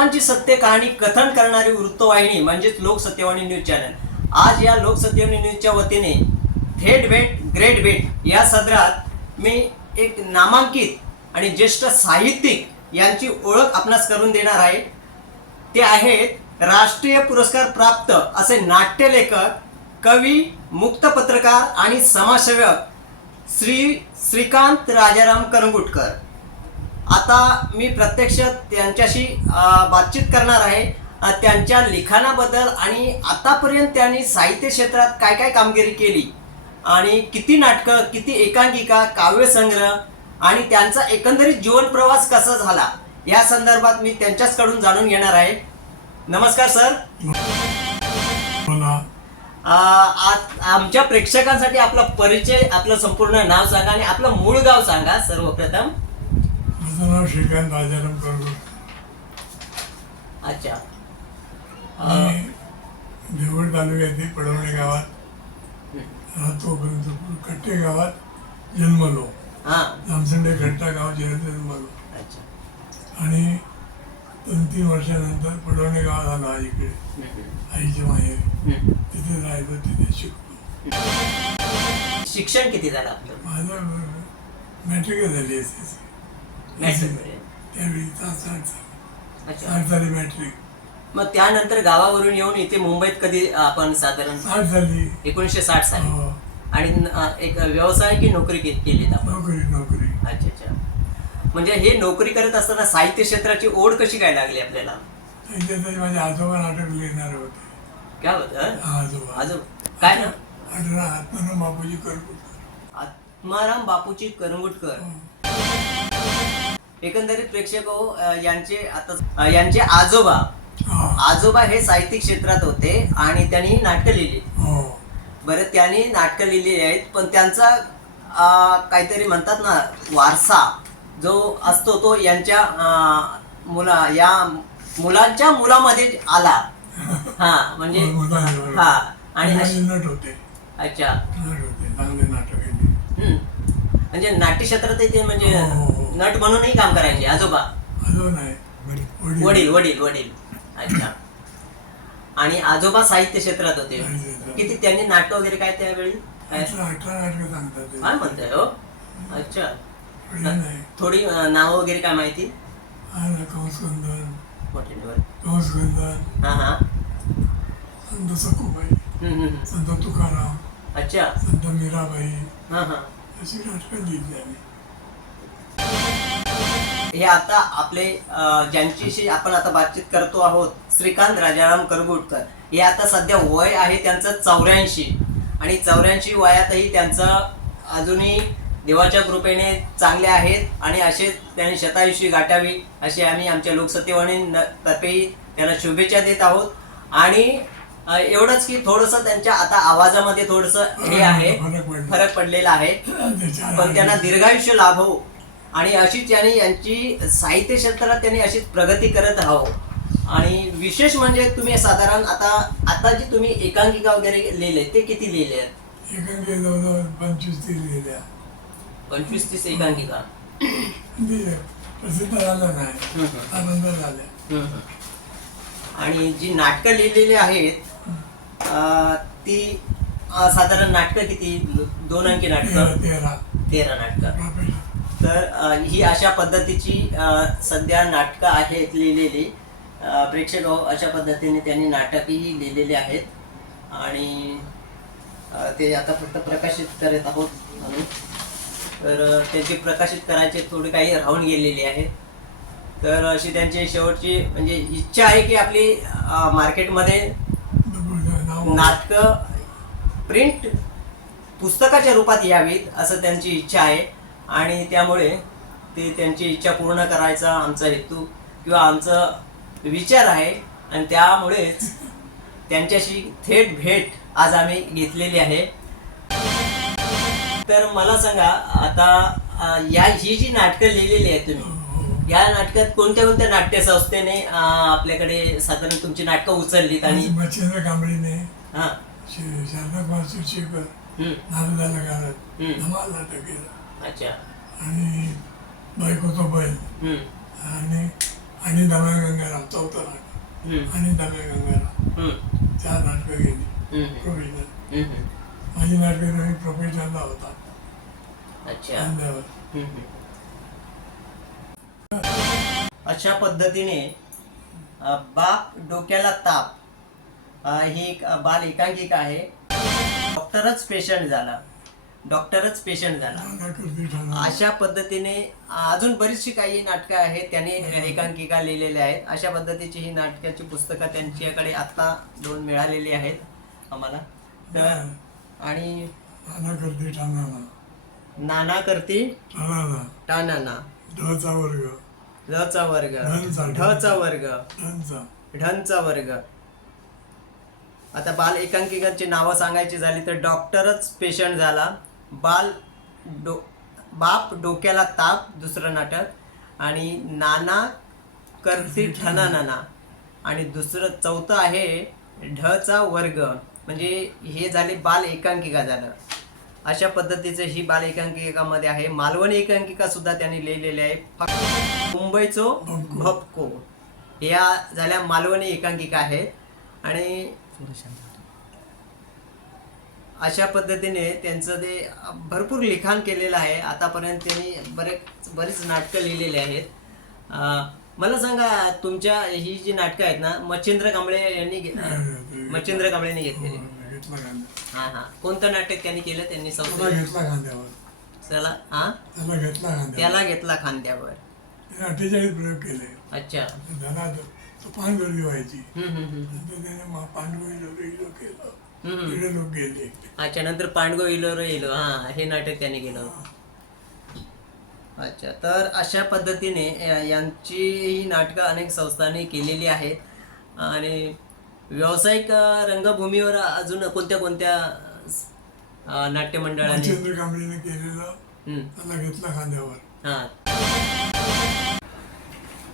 लोकांची सत्य कहाणी कथन करणारी वृत्तवाहिनी म्हणजेच लोकसत्यवाणी न्यूज चॅनल. आज या लोकसत्यवाणी न्यूजच्या वतीने थेट भेट ग्रेट भेट या सदरात मी एक नामांकित आणि ज्येष्ठ साहित्यिक यांची ओळख आपणास करून देणार आहे. ते आहेत राष्ट्रीय पुरस्कार प्राप्त असे नाट्यलेखक कवी मुक्त पत्रकार आणि समाजसेवक श्री श्रीकांत राजाराम करंगुटकर. आता मी प्रत्यक्ष त्यांच्याशी बातचीत करणार आहे. त्यांच्या लिखाणाबद्दल आणि आतापर्यंत त्यांनी साहित्य क्षेत्रात काय काय कामगिरी केली आणि किती नाटकं किती एकांकिका काव्यसंग्रह आणि त्यांचा एकंदरीत जीवन प्रवास कसा झाला या संदर्भात मी त्यांच्याचकडून जाणून घेणार आहे. नमस्कार सर. आ- आमच्या प्रेक्षकांसाठी आपला परिचय आपलं संपूर्ण नाव सांगा आणि आपलं मूळ गाव सांगा सर्वप्रथम. माझं नाव श्रीकांत राजाराम करगुट अच्छा. मी देवगड तालुक्यातील पडवणे गावात. राहतो परंतु कट्टे गावात जन्मलो हा. जामसंडे खट्टा गाव जिल्ह्यात जन्मलो अच्छा. आणि दोन तीन वर्षानंतर पडवणे गावात आलो इकडे. आईच्या माहेरी. तिथे राहिलो तिथे शिकलो. शिक्षण किती झालं आपलं? माझं मॅट्रिक झाली असते. त्यावेळी मॅट्रिक मग त्यानंतर गावावरून येऊन इथे मुंबईत कधी आपण साधारण एकोणीसशे साठ साली. हो, आणि एक व्यवसाय की नोकरी के- केलीत आपण? नोकरी नोकरी. अच्छा अच्छा. म्हणजे हे नोकरी करत असताना साहित्य क्षेत्राची ओढ कशी काय लागली आपल्याला? त्यांच्यातही माझे आजोबा नाटक लिहिणारे होते. काय होतं आजोबा. काय ना आत्माराम बापूजी करकुटकर आत्माराम बापूची करंगुटकर. एकंदरीत प्रेक्षक हो, यांचे आता यांचे आजोबा. हा. आजोबा हे साहित्यिक क्षेत्रात होते आणि त्यांनी नाटकं लिहिली. हो. बरं त्यांनी नाटकं लिहिलेली आहेत पण त्यांचा काहीतरी म्हणतात ना वारसा जो असतो तो यांच्या मुला या मुलांच्या मुलामध्ये आला. हा म्हणजे हा आणि नट होते. अच्छा. म्हणजे नाट्य क्षेत्रात ते म्हणजे हो, हो, हो. नट म्हणूनही काम करायचे आजोबा. वडील. वडील. वडील अच्छा. आणि आजोबा साहित्य क्षेत्रात होते. किती त्यांनी नाटक वगैरे काय त्यावेळी? काय? अठरा अठरा नाटकं सांगतात ते. काय म्हणताय हो? अच्छा. वडील थोडी नावं वगैरे काय माहिती? हा ना कंसकंदन मोठ्याने कंसकंदन हा हा. संत सखूबाई. हम्म, हम्म. संत तुकाराम. अच्छा. संत मीराबाई. हा हा. अशी नाटकं लिहिली आम्ही. हे आता आपले ज्यांच्याशी आपण आता बातचीत करतो आहोत श्रीकांत राजाराम करगुटकर हे आता सध्या वय आहे त्यांचं चौऱ्याऐंशी. आणि चौऱ्याऐंशी वयातही त्यांचं अजूनही देवाच्या कृपेने चांगले आहेत आणि असे त्यांनी शतायुषी गाठावी अशी आम्ही आमच्या लोकसत्यवाणी न- तर्फेही त्यांना शुभेच्छा देत आहोत. आणि एवढंच की थोडंसं त्यांच्या आता आवाजामध्ये थोडंसं हे आहे फरक पडला. फरक पडलेला आहे. पण त्यांना दीर्घायुष्य लाभो आणि अशीच त्यांनी यांची साहित्य क्षेत्रात त्यांनी अशीच प्रगती करत राहावं आणि विशेष म्हणजे तुम्ही साधारण आता आता जी तुम्ही एकांकिका वगैरे लिहिले ते किती लिहिले आहेत? एकांकी जवळजवळ पंचवीस तीस लिहिल्या. पंचवीस तीस एकांकिका. ते प्रसिद्ध झालं नाही. आनंद झाला. आणि जी नाटकं लिहिलेली आहेत ती साधारण नाटकं किती? दोन अंकी नाटकं? तेरा तेरा. नाटकं. तर ही अशा पद्धतीची सध्या नाटकं आहेत लिहिलेली. प्रेक्षक अशा पद्धतीने त्यांनी नाटकही लिहिलेली आहेत. आणि ते आता फक्त प्रकाशित करत आहोत म्हणून. तर त्यांची प्रकाशित करायचे थोडी काही राहून गेलेली आहे. तर अशी त्यांची शेवटची म्हणजे इच्छा आहे की आपली मार्केटमध्ये नाटकं प्रिंट पुस्तकाच्या रूपात यावीत असं त्यांची इच्छा आहे. आणि त्यामुळे ते त्यांची इच्छा पूर्ण करायचा आमचा हेतू किंवा आमचं विचार आहे. आणि त्यामुळेच त्यांच्याशी थेट भेट आज आम्ही घेतलेली आहे. तर मला सांगा आता या ही जी नाटकं लिहिलेली आहेत तुम्ही या नाटकात कोणत्या कोणत्या नाट्य संस्थेने आपल्याकडे साधारण तुमची नाटकं उचललीत आणि मच्छिंद्र कांबळीने हा. शारदा नारदाला घालत. हम्म. धमाल नाटक केलं. अच्छा. आणि बायकोचा बैल. आणि आणि दम्या गंगाराम चौथं नाटक आणि दम्या गंगाराम चार नाटकं गेली. प्रोफेशनल माझी नाटकं तुम्ही प्रोफेशनलला होता. अशा पद्धतीने बाप डोक्याला ताप ही एक बाल एकांकिका आहे. डॉक्टरच पेशंट झाला. डॉक्टरच पेशंट झाला. अशा पद्धतीने अजून बरीचशी काही नाटकं आहेत त्यांनी एकांकिका लिहिलेल्या आहेत. अशा पद्धतीची ही नाटकाची पुस्तकं त्यांच्याकडे आता दोन मिळालेली आहेत आम्हाला. तर आणि नाना करते टानाना ढचा वर्ग. ढचा वर्ग. ढचा. वर्ग. ढंचा वर्ग. आता बाल एकांकिकांची नावं सांगायची झाली तर डॉक्टरच पेशंट झाला. बाल डो बाप डोक्याला ताप दुसरं नाटक. आणि नाना करती ठना नाना. आणि दुसरं चौथं आहे ढचा वर्ग. म्हणजे हे झाले बाल एकांकिका झालं. अशा पद्धतीचं ही बाल एकांकिकामध्ये आहे. मालवणी एकांकिका सुद्धा त्यांनी लिहिलेली आहे. फक्त मुंबईचो भपको. या झाल्या मालवणी एकांकिका आहेत. आणि अशा पद्धतीने त्यांचं ते भरपूर लिखाण केलेलं आहे. आतापर्यंत त्यांनी बरेच बरीच नाटकं लिहिलेली आहेत. मला सांगा तुमच्या ही जी नाटकं आहेत ना मच्छिंद्र कांबळे यांनी मच्छिंद्र कांबळेंनी घेतलेली. घेतला खांद्या हा हा. कोणतं नाटक त्यांनी केलं त्यांनी त्याला संस्था घेतला खांद्यावर त्याला हा? त्याला घेतला खांद्यावर अठ्ठेचाळीस प्रयोग केले. अच्छा. झाला पानगळी व्हायची. इलो केलं. लोक गेले. अच्छा नंतर पांडगो इलो रो इलो. हा हे नाटक त्यांनी केलं होतं. अच्छा तर अशा पद्धतीने यांची ही नाटकं अनेक संस्थांनी केलेली आहेत. आणि व्यावसायिक अ, रंगभूमीवर अजून कोणत्या कोणत्या अ, नाट्यमंडळाने? मच्छिंद्र कांबळीने केलेलं. हम्म, त्याला घेतला खांद्यावर. हा.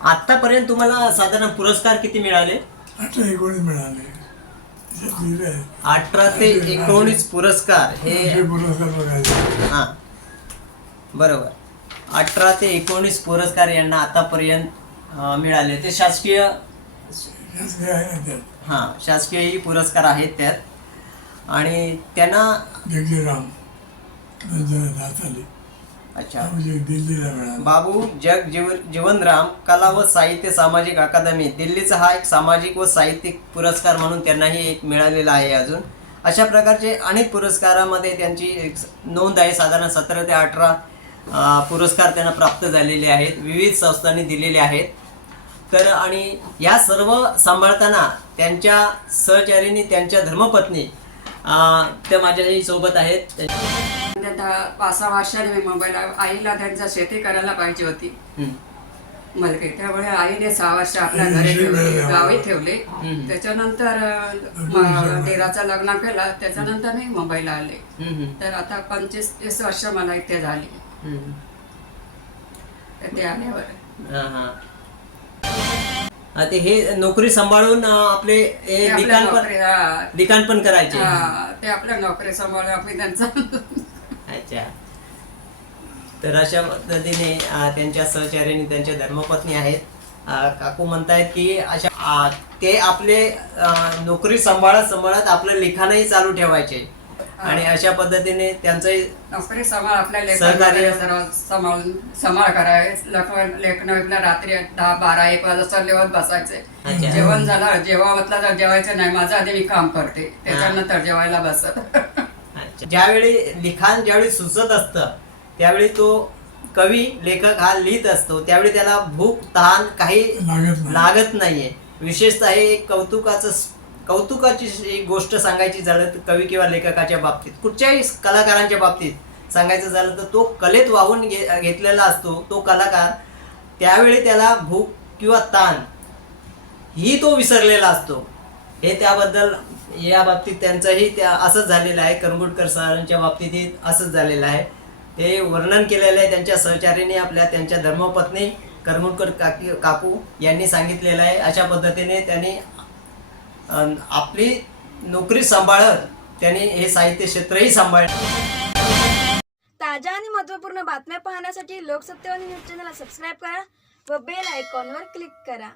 आतापर्यंत तुम्हाला साधारण पुरस्कार किती मिळाले? अठरा एकोणीस मिळाले. अठरा ते एकोणीस पुरस्कार हे बघायचे. हां. बरोबर. अठरा ते एकोणीस पुरस्कार यांना आतापर्यंत मिळाले ते शासकीय हां शासकीयही पुरस्कार आहेत त्यात. आणि त्यांना अच्छा. म्हणजे दिल्लीला मिळाला. बाबू जग जीव जीवनराम कला व साहित्य सामाजिक अकादमी दिल्लीचा हा एक सामाजिक व साहित्यिक पुरस्कार म्हणून त्यांनाही एक मिळालेला आहे अजून. अशा प्रकारचे अनेक पुरस्कारामध्ये त्यांची एक नोंद आहे. साधारण सतरा ते अठरा अं, पुरस्कार त्यांना प्राप्त झालेले आहेत. विविध संस्थांनी दिलेले आहेत. तर आणि या सर्व सांभाळताना त्यांच्या सहचारिणी त्यांच्या धर्मपत्नी अं, त्या माझ्याही सोबत आहेत. त्या दहा पाच सहा वर्षाने मी मुंबईला आईला त्यांचा शेती करायला पाहिजे होती. हं. मलके त्यामुळे आईने सहा वर्ष आपल्या घरी ठेवले गावी ठेवले. त्याच्यानंतर दिराचं लग्न केलं त्याच्यानंतर मी मुंबईला आले. तर आता पंचवीस तीस वर्ष मला इथे झाली. हं. ते आल्यावर. हा, हा. हा, ते हे नोकरी सांभाळून आपले लिखाण पण करायचे. ते आपल्या नोकरी सांभाळून आम्ही त्यांचा अच्छा तर अशा पद्धतीने त्यांच्या सहचार्याने त्यांच्या धर्मपत्नी आहेत. काकू म्हणतायत की अशा ते आपले नोकरी सांभाळत सांभाळत आपलं लिखाणही चालू ठेवायचे. आणि अशा पद्धतीने त्यांचंही नोकरी सांभाळ आपल्या सहकार्य. लेखन सर्व सांभाळून सांभाळ करावे. लेखन लेखन रात्री दहा बारा एक वाजता लिहत बसायचे. अच्छा. जेवण झालं जेव्हा म्हटलं तर जेवायचं नाही माझं आधी मी काम करते. त्याच्यानंतर जेवायला बसत. ज्यावेळी लिखाण ज्यावेळी सुचत असतं त्यावेळी तो कवी लेखक हा लिहित असतो. त्यावेळी त्याला भूक तहान काही लागत नाही. लागत नाहीये. विशेषतः हे एक कौतुकाचं कौतुकाची एक गोष्ट सांगायची झालं तर कवी किंवा लेखकाच्या बाबतीत. कुठच्याही कलाकारांच्या बाबतीत सांगायचं झालं तर तो कलेत वाहून घे घेतलेला असतो तो कलाकार. त्यावेळी त्याला भूक किंवा ताण ही तो विसरलेला असतो. हे त्याबद्दल या बाबतीत त्यांचंही त्या असंच झालेलं आहे. करंगुटकर सरांच्या बाबतीतही असंच झालेलं आहे. ते वर्णन केलेलं आहे त्यांच्या सहचारीने आपल्या त्यांच्या धर्मपत्नी करंगुटकर काकी काकू यांनी सांगितलेलं आहे. अशा पद्धतीने त्यांनी आपली नोकरी सांभाळत त्यांनी हे साहित्य क्षेत्रही सांभाळलं. ताज्या आणि महत्त्वपूर्ण बातम्या पाहण्यासाठी लोकसत्तेवाणी न्यूज चॅनलला सबस्क्राईब करा व बेल आयकॉनवर क्लिक करा.